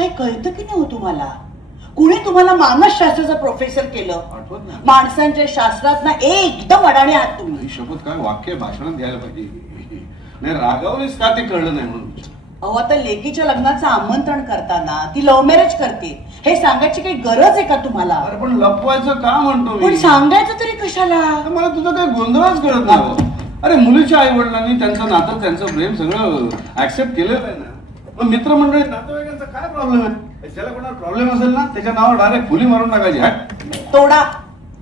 काय कळतं की नाही हो तुम्हाला? कुणी तुम्हाला मानसशास्त्राचं प्रोफेसर केलं? माणसांच्या शास्त्रात ना एकदम अडाणी आहात तुम्ही. शपथ काय वाक्य भाषणात द्यायला पाहिजे. नाही रागावलीस का ते कळलं नाही म्हणून. अहो आता लेकीच्या लग्नाचं आमंत्रण करताना ती लव्ह मॅरेज करते हे सांगायची काही गरज आहे का तुम्हाला? अरे पण लपवायचं का म्हणतो पण मी? सांगायचं तरी कशाला? मला तुझं काही गोंधळच कळत नाही. अरे मुलीच्या आई वडिलांनी त्यांचं नातं त्यांचं प्रेम सगळं ऍक्सेप्ट केलेलं आहे ना. पण मित्रमंडळी नातेवाईकांचा काय प्रॉब्लेम आहे? ज्याला कोणाला प्रॉब्लेम असेल ना त्याच्या नावावर डायरेक्ट फुली मारून टाकायची. तोडा,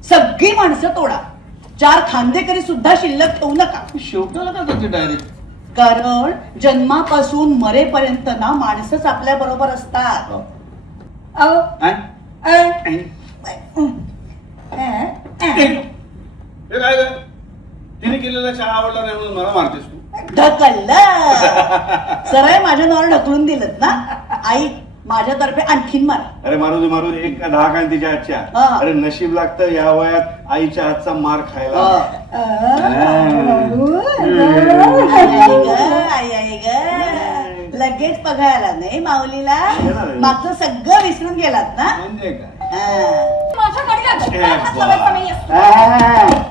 सगळी माणसं तोडा. 4 खांदेकरी सुद्धा शिल्लक ठेवू नका. शेवटाला का त्याची डायरेक्ट? कारण जन्मापासून मरेपर्यंत ना माणसंच आपल्या बरोबर असतात. अहो, हे काय ग? तिने केलेला चहा आवडला नाही म्हणून मला मारतेस तू? ढकललं सरळ माझ्या नावावर ढकलून दिलं ना. आई माझ्यातर्फे आणखीन मारा. अरे मारू दे एक 10 कान तिच्या हातच्या. अरे नशीब लागतं या वयात आईच्या हातचा मार खायला. आई ग लगेच बघायला नाही माऊलीला. मागचं सगळं विसरून गेलात ना. म्हणजे काय? माझ्या गाडीला हात लावायचा नाहीये.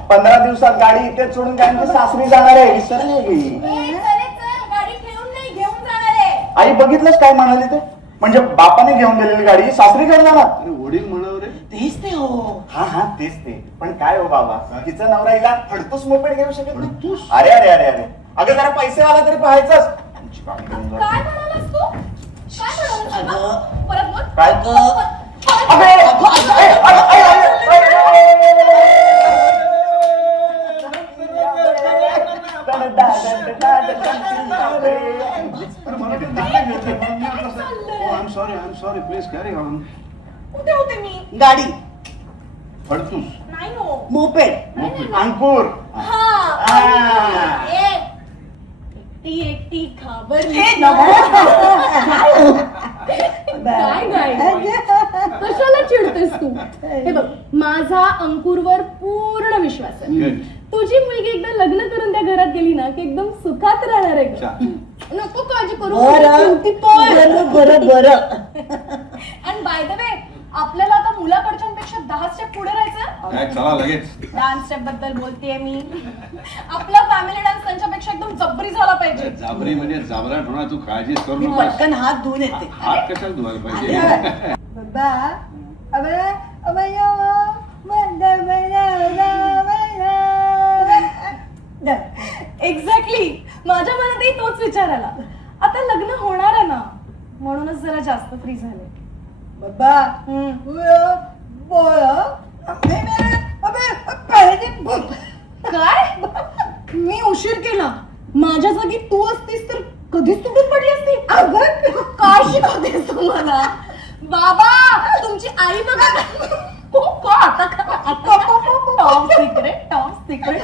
15 दिवसात गाडी इथे सोडून काय सासरी जाणार आहे विसरली की. गाडी ठेवून नाही घेऊन जाणार आहे. आई बघितलंच काय म्हणाली ते? म्हणजे बापाने घेऊन गेलेली गाडी सासरी करणार. अरे वडील म्हणाव रे. तेच ते हो. हा तेच ते. पण काय हो बाबा तिचा नवरा हिला फडतूस मोपेड घेऊ शकत नाही. फडतूस? अरे अरे अरे अरे अगं जरा पैसे आला तरी पाहायचंच. काय म्हणालास तू? काय म्हणालास? अगं. परत बोल. काय? Sorry please carry on. कुठे होते मी? गाडी, फडतूस, नाही हो. मोपेड, अंकुर. एकटी घाबरली. ए, नको. काय कशाला चिडतेस तू? हे बघ माझा अंकुरवर पूर्ण विश्वास आहे. तुझी मुलगी एकदा लग्न करून त्या घरात गेली ना की एकदम सुखात राहणार आहे. नको काळजी करू. बरं आणि बाय द वे आपल्याला आता मुलाकडच्यांपेक्षा 10 स्टेप पुढे राहायचं. चला लगेच. डान्स स्टेप बद्दल बोलतेय मी. आपला फॅमिली डान्स त्यांच्यापेक्षा एकदम जबरी झाला पाहिजे. जाबरी म्हणजे जाबराट होणार. तू काळजीच करू मी नको. पटकन हात धुवून येते. हात कशाला धुवायला पाहिजे? एक्झॅक्टली माझ्या मनातही तोच विचार आला. आता लग्न होणार आहे ना म्हणूनच जरा जास्त फ्री झाले. काय मी उशीर केला? माझ्या जागी तू असतीस तर कधीच तुटून पडली असती. काय शिकवतेस तू मला? बाबा तुमची आई बघा. Top secret